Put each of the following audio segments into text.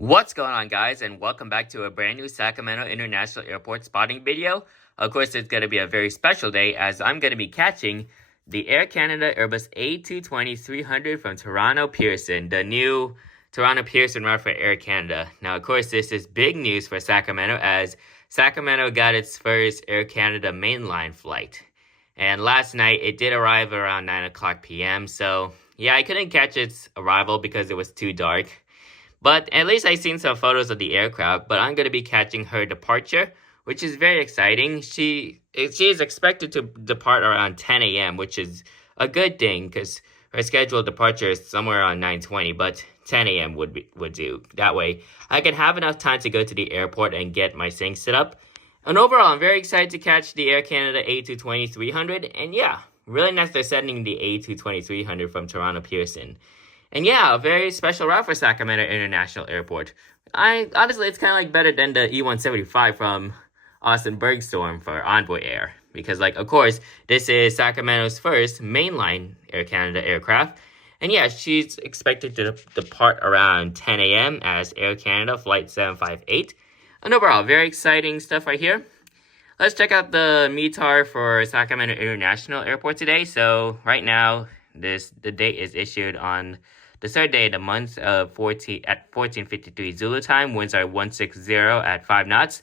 What's going on, guys, and welcome back to a brand new Sacramento International Airport spotting video. Of course, it's going to be a very special day as I'm going to be catching the Air Canada Airbus A220-300 from Toronto Pearson, the new Toronto Pearson route for Air Canada. Now, of course, this is big news for Sacramento as Sacramento got its first Air Canada mainline flight. And last night, it did arrive around 9 o'clock p.m. So, yeah, I couldn't catch its arrival because it was too dark. But at least I've seen some photos of the aircraft, but I'm going to be catching her departure, which is very exciting. She is expected to depart around 10 a.m., which is a good thing because her scheduled departure is somewhere around 9:20, but 10 a.m. would do. That way, I can have enough time to go to the airport and get my things set up. And overall, I'm very excited to catch the Air Canada A220-300, and yeah, really nice they're sending the A220-300 from Toronto Pearson. And yeah, a very special route for Sacramento International Airport. Honestly, it's kind of like better than the E175 from Austin Bergstrom for Envoy Air. Because, of course, this is Sacramento's first mainline Air Canada aircraft. And yeah, she's expected to depart around 10 a.m. as Air Canada Flight 758. And overall, very exciting stuff right here. Let's check out the METAR for Sacramento International Airport today. So, right now, the date is issued on the third day of the month at 14:53 Zulu time. Winds are 160 at 5 knots.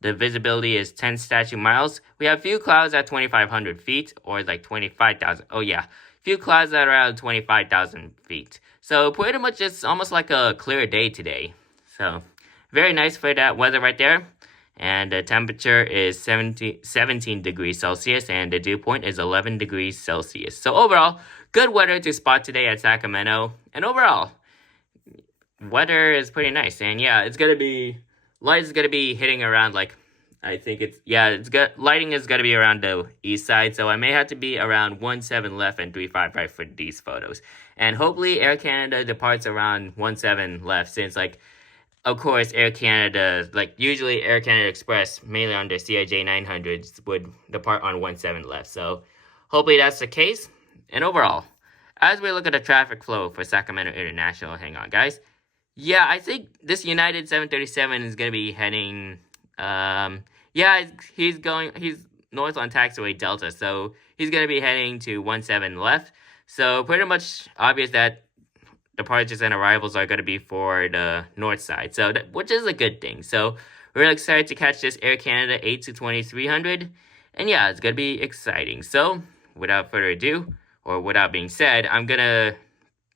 The visibility is 10 statute miles. We have few clouds at 2,500 feet, or 25,000. Oh yeah, few clouds at around 25,000 feet. So pretty much it's almost like a clear day today. So very nice for that weather right there. And the temperature is 17 degrees Celsius, and the dew point is 11 degrees Celsius. So overall, good weather to spot today at Sacramento. And overall, weather is pretty nice. And yeah, light is going to be hitting around lighting is going to be around the east side. So I may have to be around 17 left and 35 right for these photos. And hopefully Air Canada departs around 17 left since of course, Air Canada, usually Air Canada Express, mainly on their CRJ 900s, would depart on 17 left. So, hopefully that's the case. And overall, as we look at the traffic flow for Sacramento International, hang on, guys. Yeah, I think this United 737 is going to be heading, he's north on taxiway Delta. So, he's going to be heading to 17 left. So, pretty much obvious that departures and arrivals are going to be for the north side, which is a good thing. So we're really excited to catch this Air Canada A220-300, and yeah, it's going to be exciting. So without further ado, or without being said, I'm going to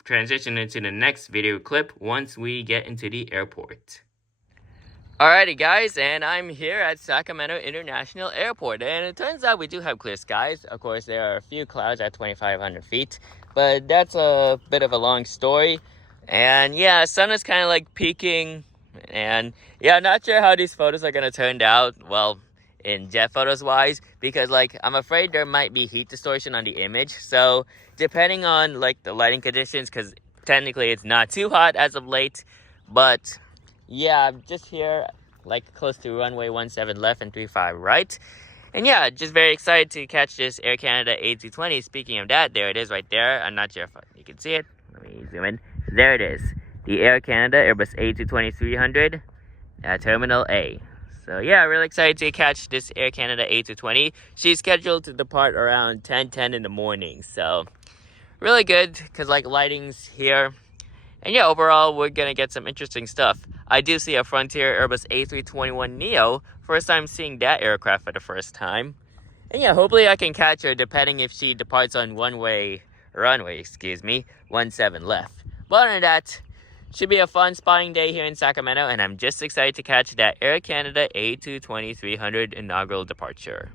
transition into the next video clip once we get into the airport. Alrighty guys, and I'm here at Sacramento International Airport, and it turns out we do have clear skies. Of course, there are a few clouds at 2,500 feet, but that's a bit of a long story. And yeah, sun is kind of peaking, and yeah, not sure how these photos are going to turn out, well, in jet photos wise, because I'm afraid there might be heat distortion on the image. So depending on the lighting conditions, because technically it's not too hot as of late, but yeah, I'm just here, close to runway 17 left and 35 right. And yeah, just very excited to catch this Air Canada A220. Speaking of that, there it is right there. I'm not sure if you can see it. Let me zoom in. There it is. The Air Canada Airbus A220-300 at Terminal A. So yeah, really excited to catch this Air Canada A220. She's scheduled to depart around 10:10 in the morning. So really good because lighting's here. And yeah, overall, we're going to get some interesting stuff. I do see a Frontier Airbus A321neo. First time seeing that aircraft for the first time. And yeah, hopefully I can catch her depending if she departs on runway 17 left. But other than that, should be a fun spotting day here in Sacramento. And I'm just excited to catch that Air Canada A220-300 inaugural departure.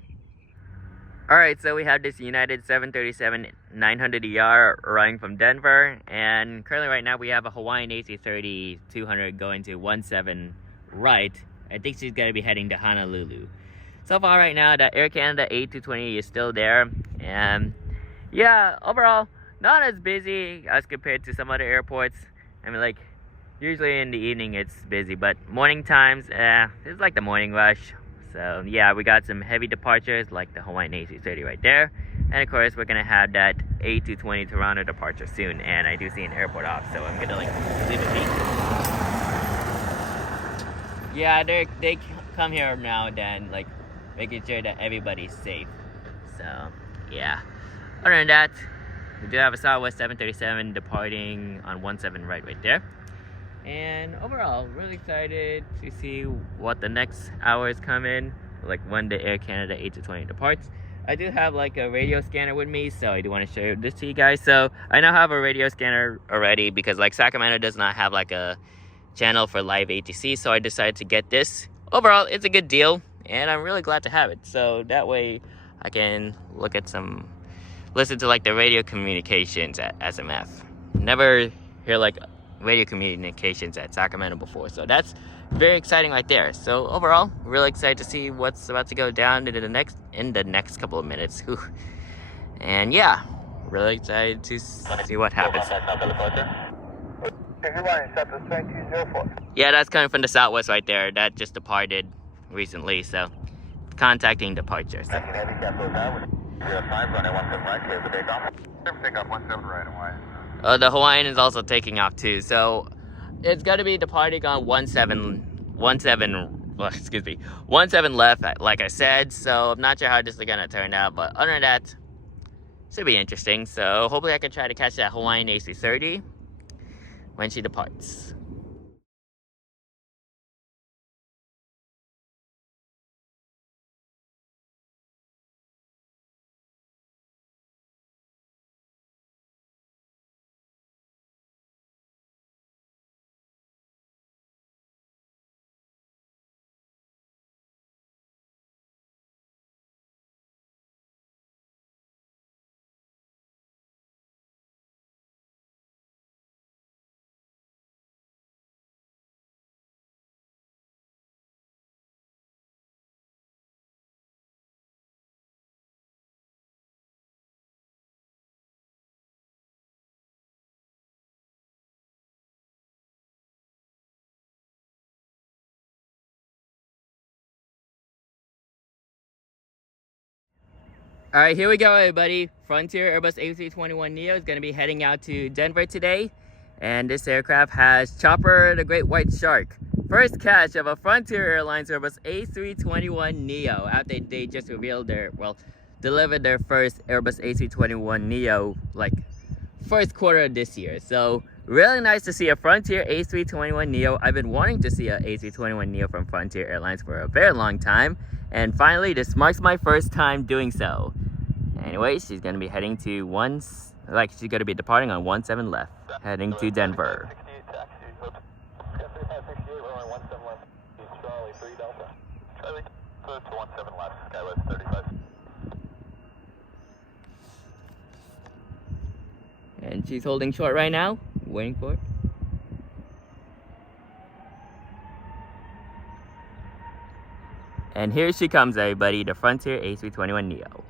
Alright, so we have this United 737-900ER arriving from Denver, and currently right now we have a Hawaiian AC-30-200 going to 17 right. I think she's going to be heading to Honolulu. So far right now, the Air Canada A220 is still there, and yeah, overall, not as busy as compared to some other airports. I mean, usually in the evening it's busy, but morning times, it's the morning rush. So yeah, we got some heavy departures like the Hawaiian AC-30 right there. And of course, we're going to have that A220 Toronto departure soon. And I do see an airport off, so I'm going to leave it be. Yeah, they come here now and then, like making sure that everybody's safe. So yeah. Other than that, we do have a Southwest 737 departing on 17 right there. And overall, really excited to see what the next hours come in, like when the Air Canada 8-20 departs. I do have like a radio scanner with me, so I do want to show this to you guys. So I now have a radio scanner already because like Sacramento does not have like a channel for live ATC, so I decided to get this. Overall, it's a good deal, and I'm really glad to have it. So that way I can listen to like the radio communications at SMF. Never hear like radio communications at Sacramento before, so that's very exciting right there. So overall, really excited to see what's about to go down in the next couple of minutes. Whew. And yeah, really excited to see what happens. Yeah, that's coming from the Southwest right there. That just departed recently, so contacting departure. So. The Hawaiian is also taking off too, so it's gonna be departing on 17 left, like I said. So I'm not sure how this is gonna turn out, but other than that, should be interesting. So hopefully I can try to catch that Hawaiian AC30 when she departs. All right, here we go, everybody. Frontier Airbus A321neo is going to be heading out to Denver today. And this aircraft has Chopper, the Great White Shark. First catch of a Frontier Airlines Airbus A321neo after they just delivered their first Airbus A321neo, like, first quarter of this year. So, really nice to see a Frontier A321neo. I've been wanting to see a A321neo from Frontier Airlines for a very long time. And finally, this marks my first time doing so. Anyway, she's going to be heading to she's going to be departing on 17 left, heading to Denver. And she's holding short right now, waiting for it. And here she comes, everybody, the Frontier A321neo.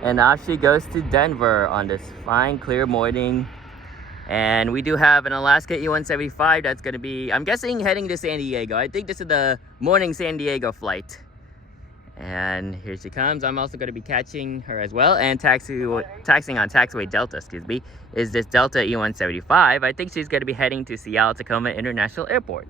And off she goes to Denver on this fine, clear morning. And we do have an Alaska E175 that's going to be, I'm guessing, heading to San Diego. I think this is the morning San Diego flight. And here she comes. I'm also going to be catching her as well. And taxiing on taxiway Delta, is this Delta E175. I think she's going to be heading to Seattle-Tacoma International Airport.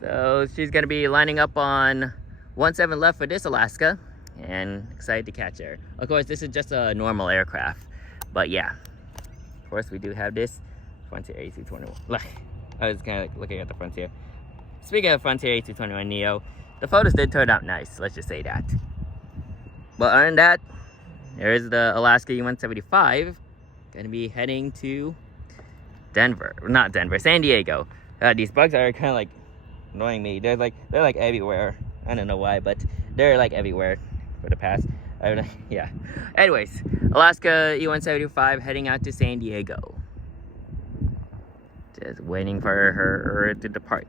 So she's going to be lining up on 17 left for this Alaska. And excited to catch her. Of course, this is just a normal aircraft, but yeah, of course we do have this Frontier A321. Look, I was kind of looking at the Frontier. Speaking of Frontier A321neo, the photos did turn out nice, let's just say that. But other than that, there's the Alaska E175 gonna be heading to San Diego. These bugs are kind of like annoying me. They're like everywhere. I don't know why, but they're like everywhere for the past, I don't know, yeah. Anyways, Alaska E175 heading out to San Diego. Just waiting for her to depart.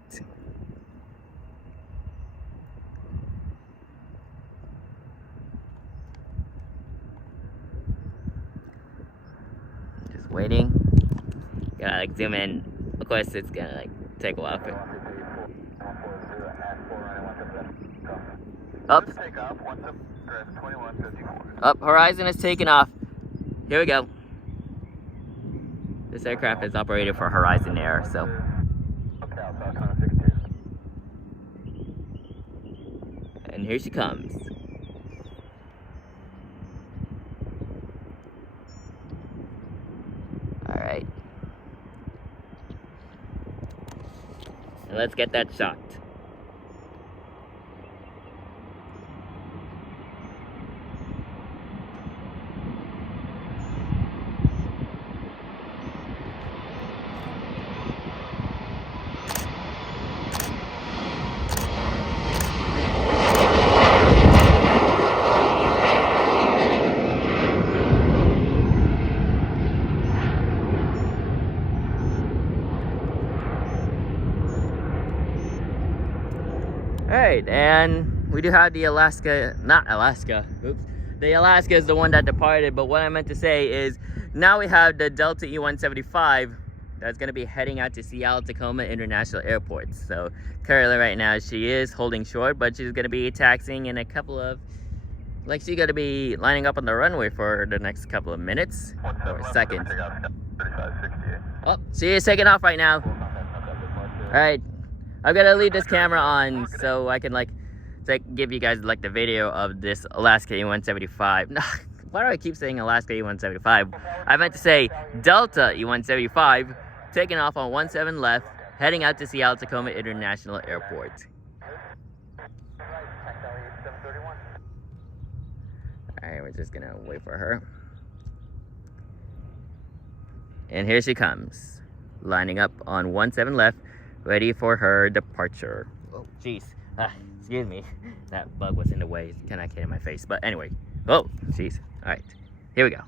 Just waiting. Gotta like zoom in. Of course, it's gonna like take a while. Up. Up. Horizon is taking off. Here we go. This aircraft is operated for Horizon Air, so. And here she comes. Alright. And let's get that shot. Alright, and we do have the Alaska, the Alaska is the one that departed, but what I meant to say is now we have the Delta E-175 that's going to be heading out to Seattle-Tacoma International Airport. So currently right now she is holding short, but she's going to be taxiing in a couple of, like she's going to be lining up on the runway for the next couple of minutes or seconds. Oh, she is taking off right now. Alright. I'm gonna leave this camera on so I can give you guys like the video of this Alaska E-175. Why do I keep saying Alaska E-175? I meant to say Delta E-175 taking off on 17 left, heading out to Seattle-Tacoma International Airport. Alright, we're just gonna wait for her. And here she comes, lining up on 17 left, ready for her departure. Oh, jeez. Excuse me. That bug was in the way. It's kind of in my face. But anyway. Oh, jeez. All right. Here we go.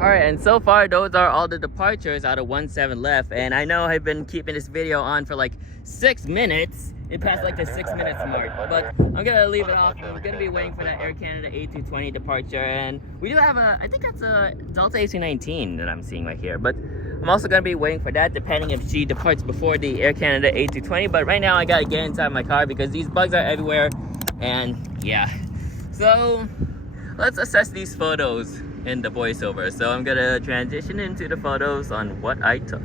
Alright, and so far those are all the departures out of 17 left, and I know I've been keeping this video on for like 6 minutes. It passed like the 6 minutes mark, but I'm gonna leave it off. I'm gonna be waiting for that Air Canada A220 departure, and we do have I think that's a Delta A219 that I'm seeing right here, but I'm also gonna be waiting for that depending if she departs before the Air Canada A220. But right now I gotta get inside my car because these bugs are everywhere, and yeah. So let's assess these photos in the voiceover. So I'm gonna transition into the photos on what I took.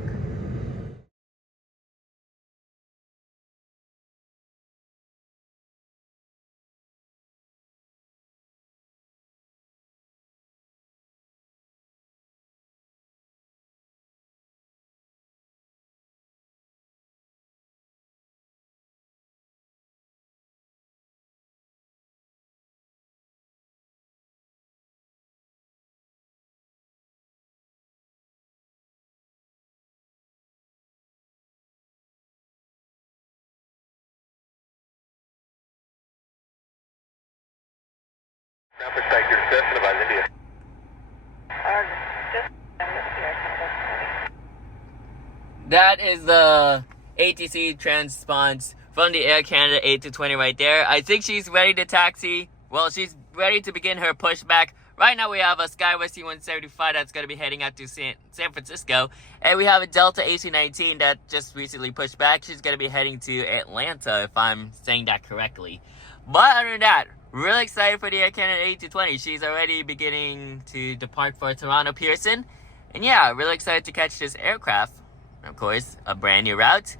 That is the ATC transpons from the Air Canada A220 right there. I think she's ready to taxi. Well, she's ready to begin her pushback Right now we have a Skywest C-175 that's going to be heading out to San Francisco. And we have a Delta AC-19 that just recently pushed back. She's going to be heading to Atlanta, if I'm saying that correctly. But other than that, really excited for the Air Canada A220. She's already beginning to depart for Toronto Pearson. And yeah, really excited to catch this aircraft. Of course, a brand new route.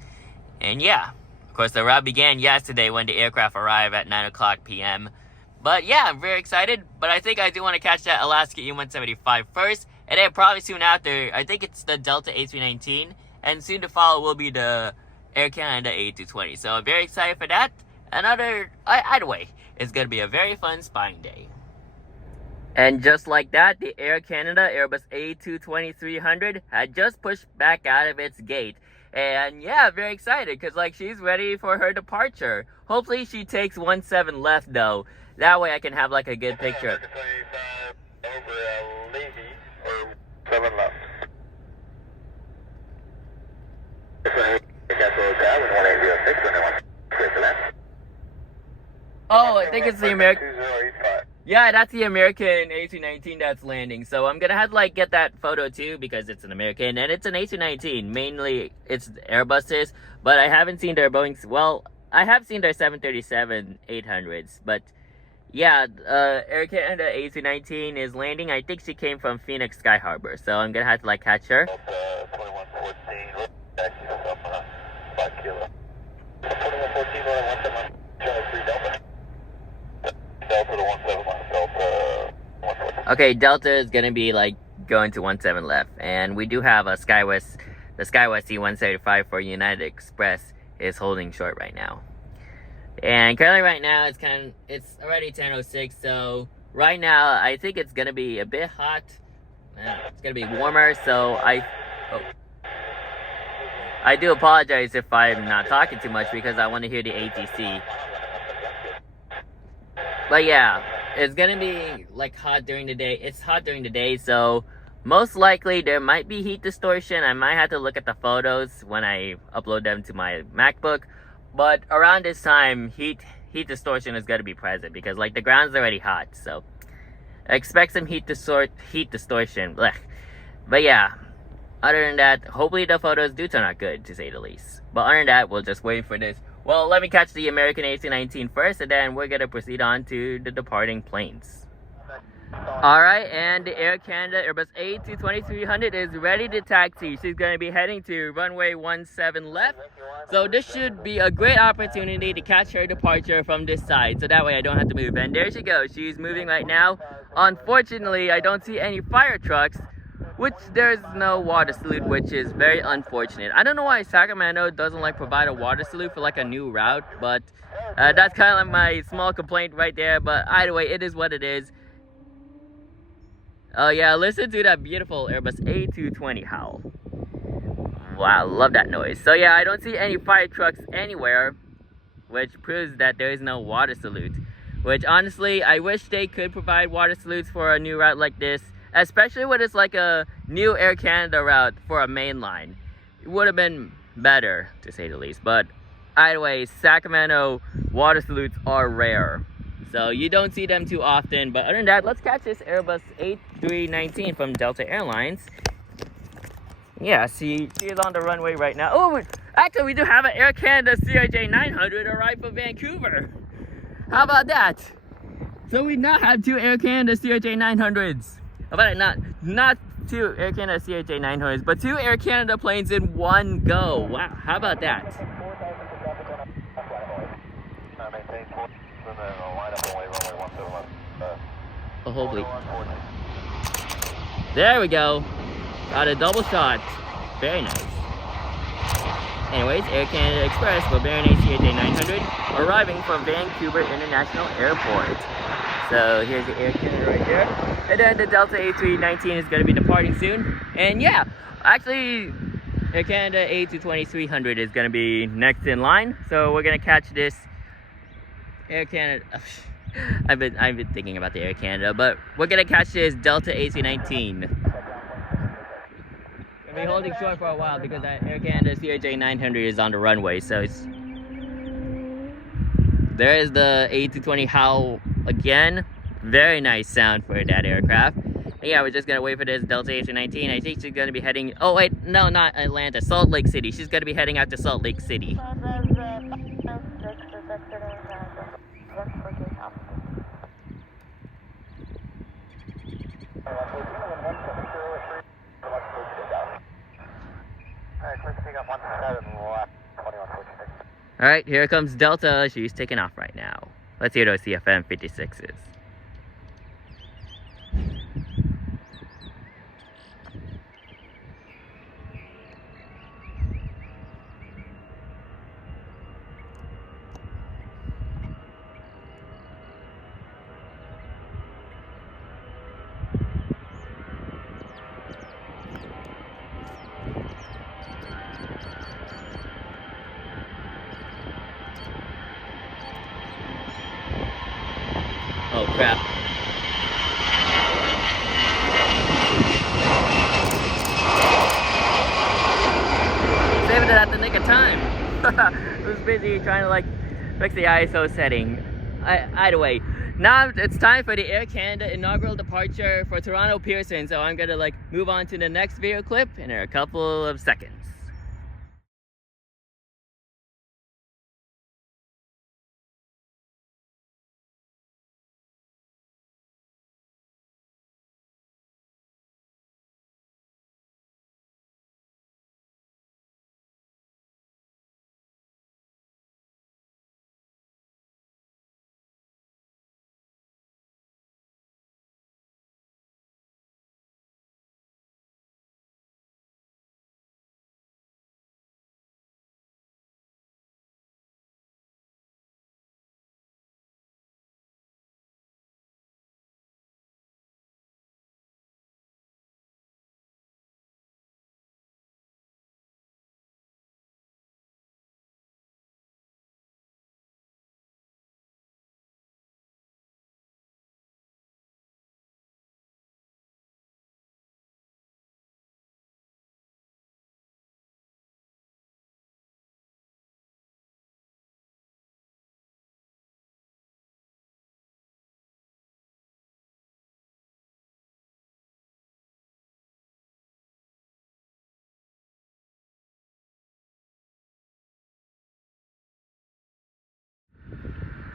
And yeah, of course, the route began yesterday when the aircraft arrived at 9 o'clock p.m. But yeah, I'm very excited. But I think I do want to catch that Alaska E-175 first. And then probably soon after, I think it's the Delta A319. And soon to follow will be the Air Canada A220. So I'm very excited for that. Either way, it's going to be a very fun spying day. And just like that, the Air Canada Airbus A220-300 had just pushed back out of its gate. And yeah, very excited because like she's ready for her departure. Hopefully she takes 17 left though. That way I can have like a good picture. Over Levy or 7 left. Oh, I think it's the American. Yeah, that's the American A319 that's landing. So I'm gonna have to like get that photo too because it's an American and it's an A319. Mainly it's Airbuses, but I haven't seen their Boeings. Well, I have seen their 737-800s, but yeah, Air Canada A319 is landing. I think she came from Phoenix Sky Harbor, so I'm gonna have to like catch her. 2114, taxi up 5 kilo. 2114, 3 Delta. Delta to 17 left, Delta 114. Okay, Delta is gonna be like going to 17 left, and we do have a Skywest. The Skywest E-175 for United Express is holding short right now. And currently right now it's already 10:06, so right now I think it's gonna be a bit hot. It's gonna be warmer, so I do apologize if I'm not talking too much because I want to hear the ATC. But yeah, it's gonna be like hot during the day. It's hot during the day, so most likely there might be heat distortion. I might have to look at the photos when I upload them to my MacBook. But around this time, heat distortion is gonna be present because like the ground's already hot, so expect some heat distortion. Blech. But yeah, other than that, hopefully the photos do turn out good, to say the least. But other than that, we'll just wait for this. Well, let me catch the American A319 first, and then we're gonna proceed on to the departing planes. Alright, and the Air Canada Airbus A220-300 is ready to taxi. She's going to be heading to runway 17 left. So this should be a great opportunity to catch her departure from this side. So that way I don't have to move. And there she goes. She's moving right now. Unfortunately, I don't see any fire trucks, which there's no water salute, which is very unfortunate. I don't know why Sacramento doesn't like provide a water salute for like a new route, but that's kind of like my small complaint right there. But either way, it is what it is. Oh yeah, listen to that beautiful Airbus A220 howl. Wow, love that noise. So yeah, I don't see any fire trucks anywhere, which proves that there is no water salute. Which honestly, I wish they could provide water salutes for a new route like this, especially when it's like a new Air Canada route for a mainline. It would have been better, to say the least. But either way, Sacramento water salutes are rare. So you don't see them too often. But other than that, let's catch this Airbus A319 from Delta Airlines. Yeah, she is on the runway right now. Oh, actually we do have an Air Canada CRJ-900 arrived from Vancouver. How about that? So we now have 2 Air Canada CRJ-900s. About not 2 Air Canada CRJ-900s, but 2 Air Canada planes in one go. Wow, how about that? Oh, hopefully. There we go. Got a double shot. Very nice. Anyways, Air Canada Express Bavarian CRJ-900 arriving from Vancouver International Airport. So here's the Air Canada right there. And then the Delta A319 is going to be departing soon. And yeah, actually, Air Canada A220-300 is going to be next in line. So we're going to catch this Air Canada. I've been thinking about the Air Canada, but we're going to catch this Delta A319. We'll be holding short for a while because that Air Canada CRJ-900 is on the runway. So it's... There is the A220 howl again. Very nice sound for that aircraft. And yeah, we're just gonna wait for this Delta H19. I think she's gonna be heading, oh wait, no, not Atlanta, Salt Lake City. She's gonna be heading out to Salt Lake City. Alright, here comes Delta. She's taking off right now. Let's hear those CFM 56s. Oh crap. Saving it at the nick of time. I was busy trying to like fix the ISO setting. Either way, now it's time for the Air Canada inaugural departure for Toronto Pearson. So I'm gonna like move on to the next video clip in a couple of seconds.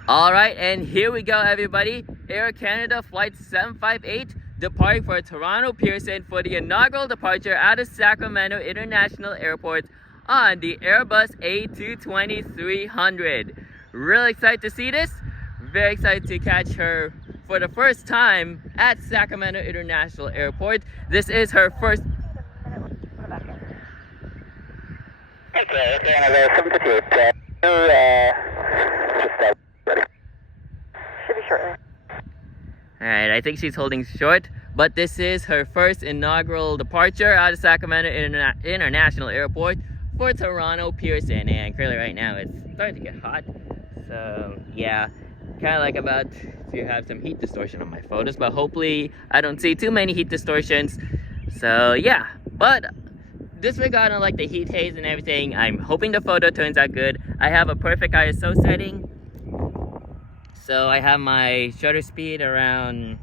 Alright, and here we go everybody. Air Canada Flight 758 departing for Toronto Pearson for the inaugural departure out of Sacramento International Airport on the Airbus A220-300. Really excited to see this. Very excited to catch her for the first time at Sacramento International Airport. This is her first... Okay, Canada 758. Should be shortly. Alright, I think she's holding short, but this is her first inaugural departure out of Sacramento International Airport for Toronto Pearson. And clearly right now it's starting to get hot, so yeah, kind of like about to have some heat distortion on my photos, but hopefully I don't see too many heat distortions. So yeah, but disregarding like the heat haze and everything, I'm hoping the photo turns out good. I have a perfect ISO setting. So I have my shutter speed around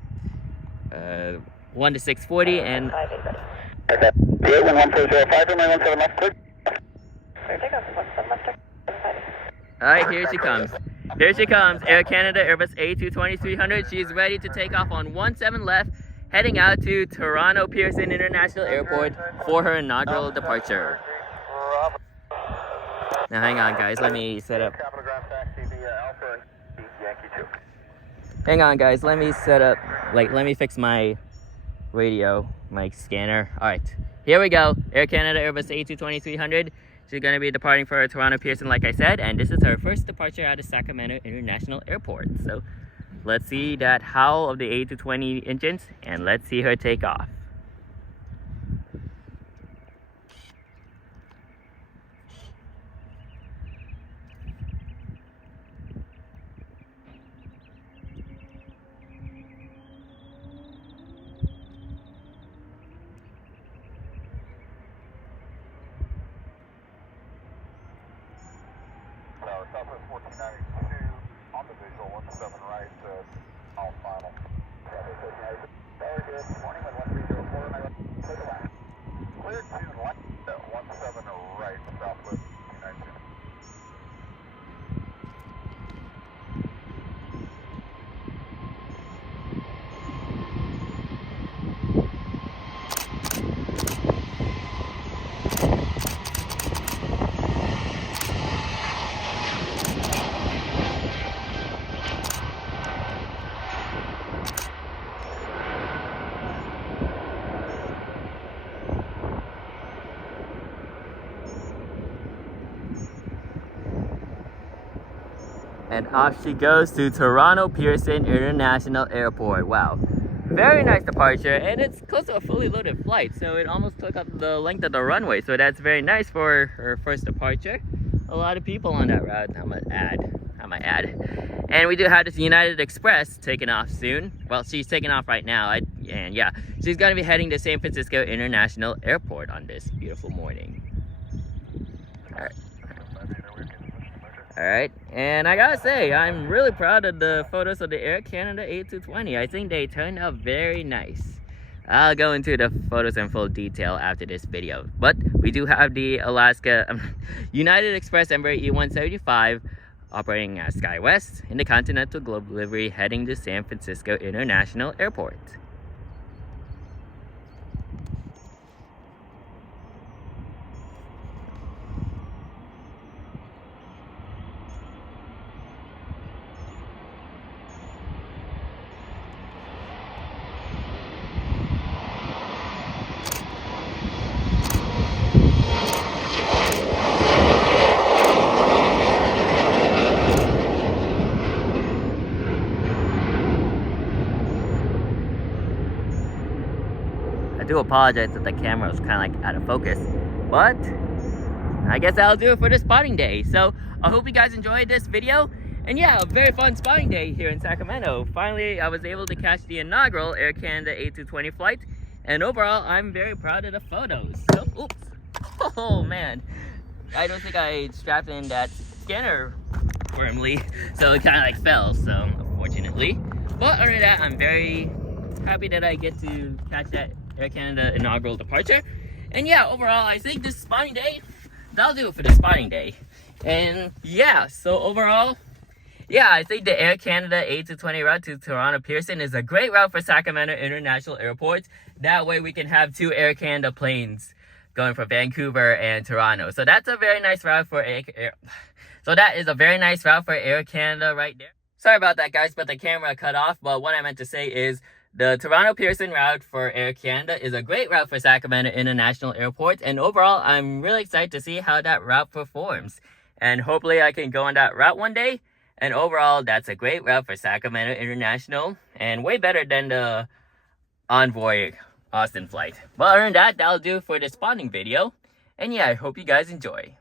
1 to 640 and... Okay, 81105, runway 17 left, clear. Alright, here she comes. Here she comes, Air Canada Airbus A220-300. She's ready to take off on 17 left, heading out to Toronto Pearson International Airport for her inaugural departure. Now hang on guys, let me set up... Hang on guys, let me set up, let me fix my radio, my scanner. Alright, here we go. Air Canada Airbus A220-300. She's going to be departing for Toronto Pearson like I said, and this is her first departure out of Sacramento International Airport. So let's see that howl of the A220 engines, and let's see her take off. Southwest 1492 on the visual, 17 right, all final. Tower good. Morning with 1304, and I went clear to left. Clear to left at 17 right, southwest 292. And off she goes to Toronto Pearson International Airport. Wow. Very nice departure, and it's close to a fully loaded flight, so it almost took up the length of the runway, so that's very nice for her first departure. A lot of people on that route, I might add. And we do have this United Express taking off soon. Well, she's taking off right now, and yeah, she's gonna be heading to San Francisco International Airport on this beautiful morning. Alright, and I gotta say, I'm really proud of the photos of the Air Canada A220. I think they turned out very nice. I'll go into the photos in full detail after this video. But we do have the United Express Embraer E175 operating at SkyWest in the Continental Globe livery heading to San Francisco International Airport. I do apologize that the camera was kind of like out of focus, but I guess that'll do it for the spotting day. So I hope you guys enjoyed this video, and yeah, a very fun spotting day here in Sacramento. Finally, I was able to catch the inaugural Air Canada A220 flight, and overall, I'm very proud of the photos. So, oops, oh man, I don't think I strapped in that scanner firmly, so it kind of like fell, so unfortunately. But other than that, I'm very happy that I get to catch that Air Canada inaugural departure. And yeah, overall, I think this spotting day, that'll do it for the spotting day. And yeah, so overall, yeah, I think the Air Canada A220 route to Toronto Pearson is a great route for Sacramento International Airport. That way we can have 2 Air Canada planes going from Vancouver and Toronto. So that's a very nice route for that is a very nice route for Air Canada right there. Sorry about that, guys, but the camera cut off. But what I meant to say is the Toronto Pearson route for Air Canada is a great route for Sacramento International Airport. And overall, I'm really excited to see how that route performs. And hopefully I can go on that route one day. And overall, that's a great route for Sacramento International. And way better than the Envoy Austin flight. But other than that, that'll do for the spotting video. And yeah, I hope you guys enjoy.